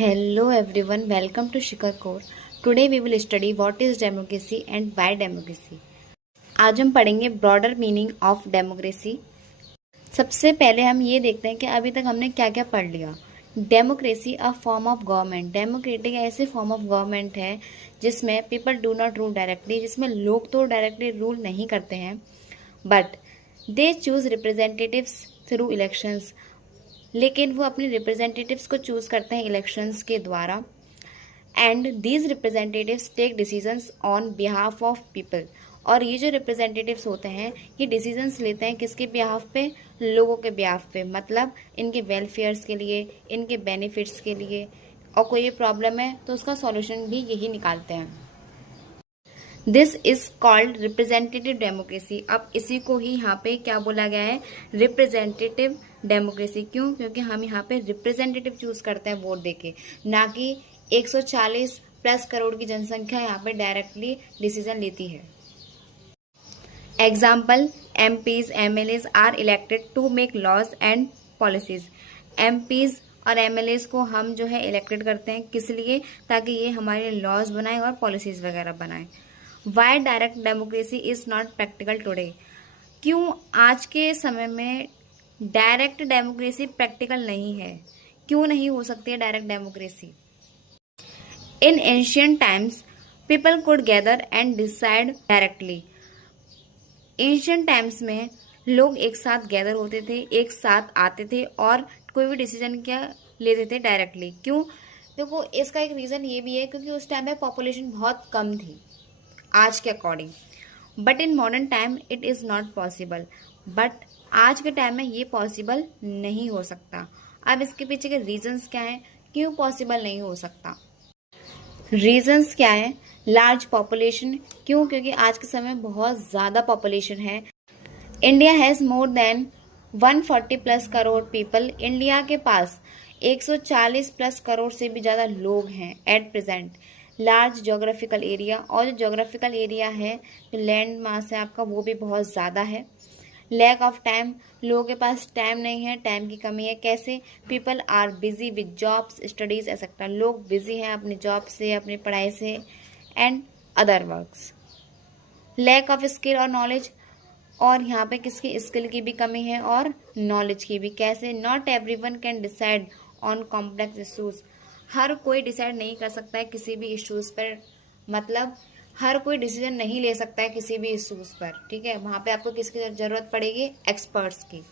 Hello everyone, welcome to Shikhar Core. Today we will study what is democracy and why democracy. आज हम पढ़ेंगे broader meaning of democracy. सबसे पहले हम ये देखते हैं कि अभी तक हमने क्या क्या पढ़ लिया। Democracy a form of government. Democratic ऐसे फॉर्म ऑफ गवर्नमेंट है जिसमें people do not rule directly, जिसमें लोग तो डायरेक्टली रूल नहीं करते हैं but they choose representatives through elections, लेकिन वो अपने रिप्रेजेंटेटिव्स को चूज करते हैं इलेक्शंस के द्वारा। And these representatives take decisions on behalf of people. और ये जो रिप्रेजेंटेटिव्स होते हैं ये डिसीजंस लेते हैं किसके बिहाफ पे? लोगों के बिहाफ पे, मतलब इनके वेलफेयर्स के लिए, इनके बेनिफिट्स के लिए। और कोई प्रॉब्लम है तो उसका सॉल्यूशन भी यही निकालते हैं। This is called representative democracy. अब इसी को ही यहाँ पे क्या बोला गया है? Representative democracy. क्यों? क्योंकि हम यहाँ पे रिप्रेजेंटेटिव चूज करते हैं वोट देके, ना कि 140 प्लस करोड़ की जनसंख्या यहाँ पे डायरेक्टली डिसीजन लेती है। Example, MPs, MLAs are elected to make laws and policies. MPs और MLAs को हम जो है इलेक्टेड करते हैं किस लिए? ताकि ये हमारे लॉज बनाए और पॉलिसीज वगैरह बनाए। Why direct democracy is not practical today. क्यों आज के समय में डायरेक्ट डेमोक्रेसी प्रैक्टिकल नहीं है? क्यों नहीं हो सकती है direct democracy? In ancient times people could gather and decide directly. Ancient times में लोग एक साथ गैदर होते थे, एक साथ आते थे और कोई भी डिसीजन क्या लेते थे डायरेक्टली। क्यों? देखो इसका एक रीजन ये भी है क्योंकि उस टाइम में पॉपुलेशन बहुत कम थी आज के according. But in modern time it is not possible. But आज के टाइम में ये पॉसिबल नहीं हो सकता। अब इसके पीछे के रीजंस क्या हैं? क्यों पॉसिबल नहीं हो सकता? रीजंस क्या है? Large population. क्यों? क्योंकि आज के समय में बहुत ज़्यादा पॉपुलेशन है। India has more than 140 plus crore people. India के पास 140 प्लस करोड़ से भी ज़्यादा लोग हैं at present. Large geographical area, और जो जोग्राफिकल एरिया है, जो लैंड मास है आपका, वो भी बहुत ज़्यादा है। लैक ऑफ टाइम, लोगों के पास टाइम नहीं है, टाइम की कमी है। कैसे? People are busy with jobs, studies etcetera. लोग बिजी हैं अपनी जॉब से, अपनी पढ़ाई से and other works. Lack of skill और नॉलेज, और यहाँ पे किसकी स्किल की भी कमी है और नॉलेज की भी। कैसे? Not everyone can decide on complex issues. हर कोई डिसाइड नहीं कर सकता है किसी भी इश्यूज पर, मतलब हर कोई डिसीजन नहीं ले सकता है किसी भी इश्यूज पर। ठीक है, वहां पे आपको किसकी जरूरत पड़ेगी? एक्सपर्ट्स की।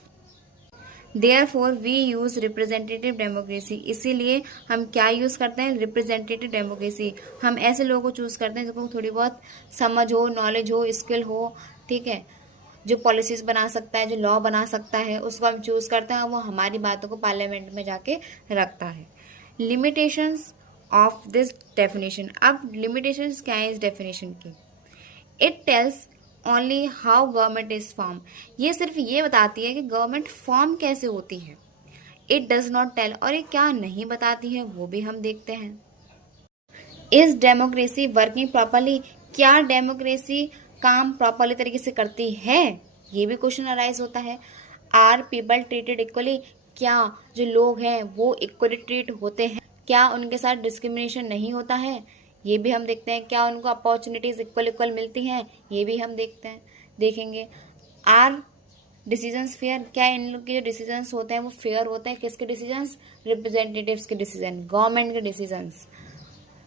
Therefore we use representative democracy. इसीलिए हम क्या यूज करते हैं? Representative democracy. हम ऐसे लोगों को चूज करते हैं जिनको थोड़ी बहुत समझ हो, नॉलेज हो, स्किल हो। ठीक है, जो पॉलिसीज बना सकता है, जो लॉ बना सकता है, उसको हम चूज करते हैं। वो हमारी बातों को पार्लियामेंट में जाके रखता है। Limitations of this definition. अब लिमिटेशंस क्या है इस डेफिनेशन की? It tells only how government is form. ये सिर्फ ये बताती है कि गवर्नमेंट फॉर्म कैसे होती है। इट डज नॉट टेल, और ये क्या नहीं बताती है वो भी हम देखते हैं। Is democracy working properly. क्या डेमोक्रेसी काम प्रॉपरली तरीके से करती है? ये भी क्वेश्चन अराइज होता है। Are people treated equally. क्या जो लोग हैं वो इक्वली ट्रीट होते हैं? क्या उनके साथ डिस्क्रिमिनेशन नहीं होता है? ये भी हम देखते हैं। क्या उनको अपॉर्चुनिटीज इक्वल मिलती हैं? ये भी हम देखेंगे। Are decisions fair. क्या इन लोग के जो डिसीजंस होते हैं वो फेयर होते हैं? किसके डिसीजंस? रिप्रेजेंटेटिव्स के डिसीजन, गवर्नमेंट के decisions.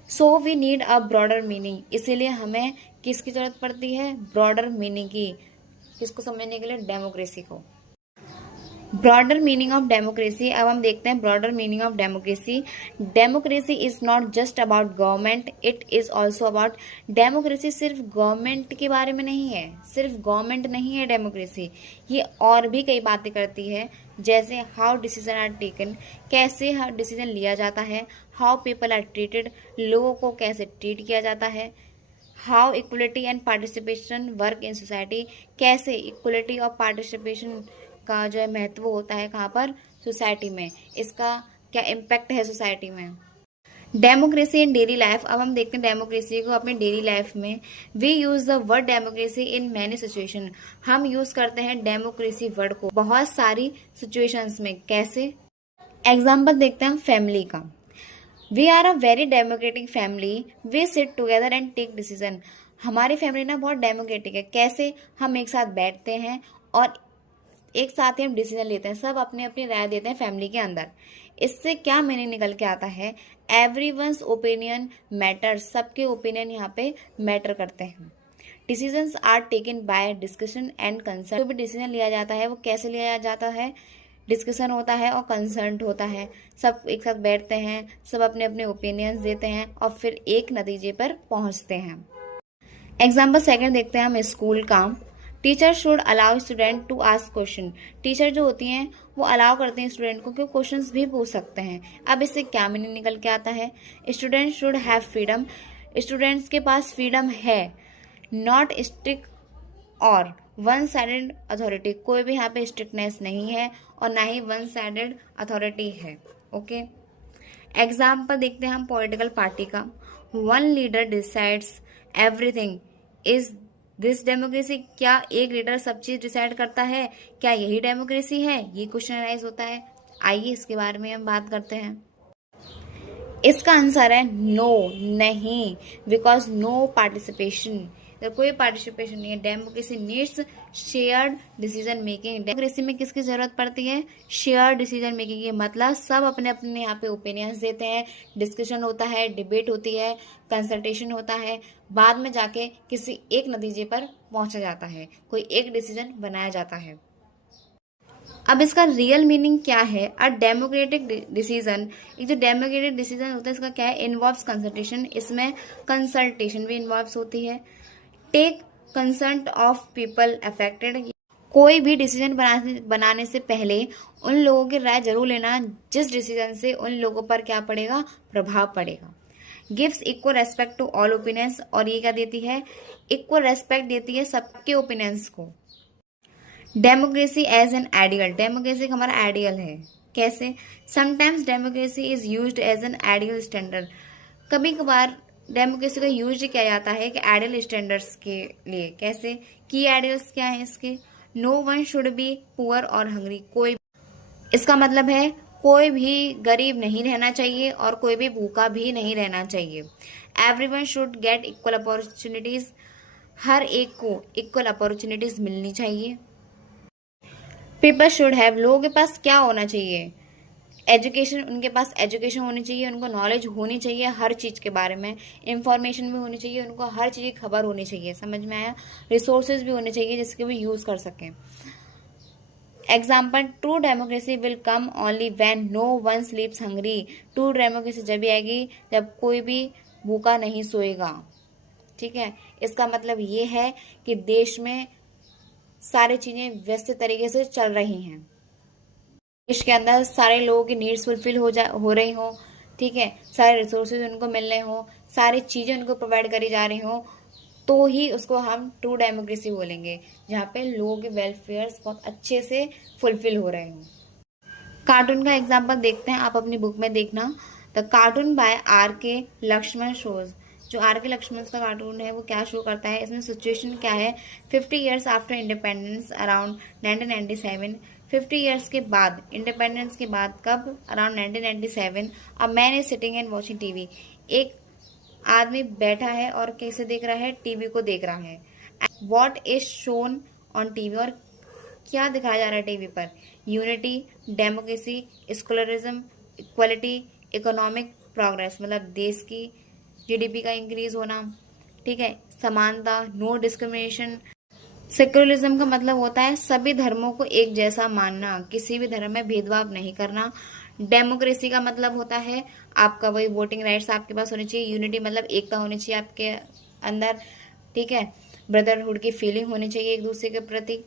So we need a broader meaning. इसीलिए हमें किसकी जरूरत पड़ती है? ब्रॉडर मीनिंग की। किसको समझने के लिए? डेमोक्रेसी को। Broader meaning of democracy. अब हम देखते हैं broader meaning of democracy. Democracy is not just about government, it is also about. Democracy सिर्फ गवर्नमेंट के बारे में नहीं है, सिर्फ गवर्नमेंट नहीं है डेमोक्रेसी। ये और भी कई बातें करती है, जैसे हाउ डिसीजन आर टेकन, कैसे डिसीजन लिया जाता है। हाउ पीपल आर ट्रीटेड, लोगों को कैसे ट्रीट किया जाता है। How equality and participation work in society, कैसे इक्वलिटी और पार्टिसिपेशन का जो है महत्व होता है कहाँ पर? सोसाइटी में। इसका क्या इम्पैक्ट है सोसाइटी में। Democracy in daily life. अब हम देखते हैं डेमोक्रेसी को अपने डेली लाइफ में। We use the word democracy in many situation. हम यूज करते हैं डेमोक्रेसी वर्ड को बहुत सारी सिचुएशंस में। कैसे? एग्जाम्पल देखते हैं हम फैमिली का। We are a very democratic family, we sit together and take decision. हमारी फैमिली ना बहुत डेमोक्रेटिक है। कैसे? हम एक साथ बैठते हैं और एक साथ ही हम डिसीजन लेते हैं, सब अपनी अपनी राय देते हैं फैमिली के अंदर। इससे क्या मीनिंग निकल के आता है? एवरीवन्स ओपिनियन मैटर्स, सबके ओपिनियन यहाँ पे मैटर करते हैं। Decisions are taken by discussion and concern. जो भी डिसीजन लिया जाता है वो कैसे लिया जाता है? डिस्कशन होता है और कंसर्न होता है। सब एक साथ बैठते हैं, सब अपने अपने ओपिनियंस देते हैं और फिर एक नतीजे पर पहुंचते हैं। एग्जाम्पल सेकंड देखते हैं हम स्कूल का। Teacher should allow student to ask question. Teacher जो होती हैं वो अलाउ करते हैं स्टूडेंट को कि क्वेश्चंस भी पूछ सकते हैं। अब इससे क्या मीनिंग निकल के आता है? Student should have freedom. Students के पास फ्रीडम है। नॉट स्ट्रिक्ट और वन साइडेड अथॉरिटी, कोई भी यहाँ पे स्ट्रिक्टनेस नहीं है और ना ही वन साइडेड अथॉरिटी है। ओके, एग्जाम्पल देखते हैं हम पॉलिटिकल पार्टी का। One leader decides everything, is this democracy? क्या एक लीडर सब चीज डिसाइड करता है? क्या यही डेमोक्रेसी है? ये क्वेश्चन राइज होता है। आइए इसके बारे में हम बात करते हैं। इसका आंसर है नो, नहीं, बिकॉज नो पार्टिसिपेशन, कोई पार्टिसिपेशन नहीं है। Democracy needs shared decision making. Democracy में किसकी जरूरत पड़ती है? शेयर्ड डिसीजन मेकिंग की। मतलब सब अपने अपने यहाँ पे ओपिनियंस देते हैं, डिस्कशन होता है, डिबेट होती है, कंसल्टेशन होता है, बाद में जाके किसी एक नतीजे पर पहुंचा जाता है, कोई एक डिसीजन बनाया जाता है। अब इसका रियल मीनिंग क्या है? अ डेमोक्रेटिक डिसीजन, एक जो डेमोक्रेटिक डिसीजन होता है इसका क्या है? इन्वॉल्व्स कंसल्टेशन, इसमें कंसल्टेशन भी इन्वॉल्व्स होती है। Take concern of people affected, कोई भी डिसीजन बनाने से पहले उन लोगों की राय जरूर लेना जिस डिसीजन से उन लोगों पर क्या पड़ेगा? प्रभाव पड़ेगा। Gives equal respect to all opinions, और ये क्या देती है? इक्वल रेस्पेक्ट देती है सबके ओपिनियंस को। Democracy as an ideal, democracy हमारा आइडियल है। कैसे? Sometimes democracy is used as an ideal standard, कभी कभार डेमोक्रेसी का यूज किया जाता है कि आइडियल स्टैंडर्ड्स के लिए। कैसे? की आइडियल्स क्या है इसके? No one should be poor और हंग्री, कोई, इसका मतलब है कोई भी गरीब नहीं रहना चाहिए और कोई भी भूखा भी नहीं रहना चाहिए। Everyone should get equal opportunities, हर एक को इक्वल अपॉर्चुनिटीज मिलनी चाहिए। पीपल शुड हैव, लोगों के पास क्या होना चाहिए? एजुकेशन, उनके पास एजुकेशन होनी चाहिए, उनको नॉलेज होनी चाहिए हर चीज़ के बारे में, इंफॉर्मेशन भी होनी चाहिए, उनको हर चीज़ की खबर होनी चाहिए। समझ में आया? रिसोर्सेज भी होने चाहिए जिसके भी यूज़ कर सकें। Example, true democracy will come only when no one sleeps hungry. True democracy जब भी आएगी जब कोई भी भूखा नहीं सोएगा। ठीक है, इसका मतलब ये है कि देश में सारी चीज़ें व्यवस्थित तरीके से चल रही हैं, देश के अंदर सारे लोगों की नीड्स फुलफिल हो रही हो। ठीक है, सारे रिसोर्सेज उनको मिल रहे हो, सारी चीज़ें उनको प्रोवाइड करी जा रही हो, तो ही उसको हम ट्रू डेमोक्रेसी बोलेंगे, जहाँ पे लोगों के वेलफेयर बहुत अच्छे से फुलफिल हो रहे हों। कार्टून का एग्जाम्पल देखते हैं, आप अपनी बुक में देखना। द कार्टून बाय आर के लक्ष्मण शोज, जो आर के लक्ष्मण का कार्टून है वो क्या शो करता है? इसमें सिचुएशन क्या है? 50 years after independence around 1997, 50 years के बाद, इंडिपेंडेंस के बाद, कब? Around 1997। A man is sitting and watching TV, एक आदमी बैठा है और कैसे देख रहा है? टीवी को देख रहा है। What is shown on TV, और क्या दिखाया जा रहा है टीवी पर? Unity, democracy, scholarism, equality, economic progress, मतलब देश की जीडीपी का इंक्रीज होना। ठीक है, समानता, नो डिस्क्रिमिनेशन। सेक्युलरिज्म का मतलब होता है सभी धर्मों को एक जैसा मानना, किसी भी धर्म में भेदभाव नहीं करना। डेमोक्रेसी का मतलब होता है आपका वही वोटिंग राइट्स आपके पास होनी चाहिए। यूनिटी मतलब एकता होनी चाहिए आपके अंदर। ठीक है, ब्रदरहुड की फीलिंग होनी चाहिए एक दूसरे के प्रति।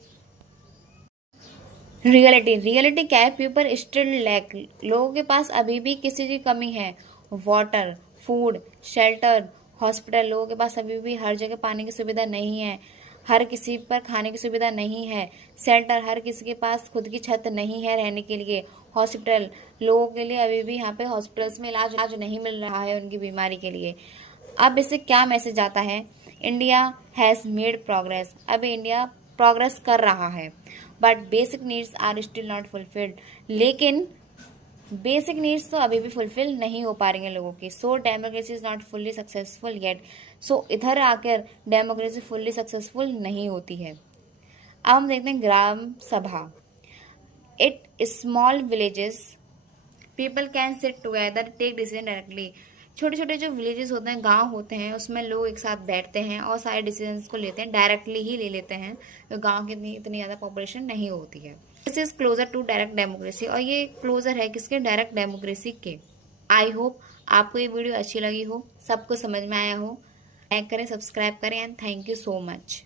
रियलिटी, रियलिटी क्या है? पीपल स्टिल लैक, लोगों के पास अभी भी किसी की कमी है। वाटर, फूड, शेल्टर, हॉस्पिटल, लोगों के पास अभी भी हर जगह पानी की सुविधा नहीं है, हर किसी पर खाने की सुविधा नहीं है। शेल्टर, हर किसी के पास खुद की छत नहीं है रहने के लिए। हॉस्पिटल, लोगों के लिए अभी भी यहाँ पे हॉस्पिटल्स में इलाज नहीं मिल रहा है उनकी बीमारी के लिए। अब इससे क्या मैसेज आता है? इंडिया हैज मेड प्रोग्रेस, अब इंडिया प्रोग्रेस कर रहा है, but basic needs are still not fulfilled, लेकिन बेसिक नीड्स तो अभी भी फुलफिल नहीं हो पा रही हैं लोगों की। So democracy is not fully successful yet. So इधर आकर डेमोक्रेसी फुल्ली सक्सेसफुल नहीं होती है। अब हम देखते हैं Gram Sabha. It small villages people can sit together take decision directly. छोटे छोटे जो विलेजेस होते हैं, गांव होते हैं, उसमें लोग एक साथ बैठते हैं और सारे डिसीजंस को लेते हैं, डायरेक्टली ही ले लेते हैं। तो गांव की इतनी ज़्यादा पॉपुलेशन नहीं होती है। This is closer to direct democracy, और ये क्लोजर है किसके? डायरेक्ट डेमोक्रेसी के। आई होप आपको ये वीडियो अच्छी लगी हो, सबको समझ में आया हो। लाइक करें, सब्सक्राइब करें and thank you so much.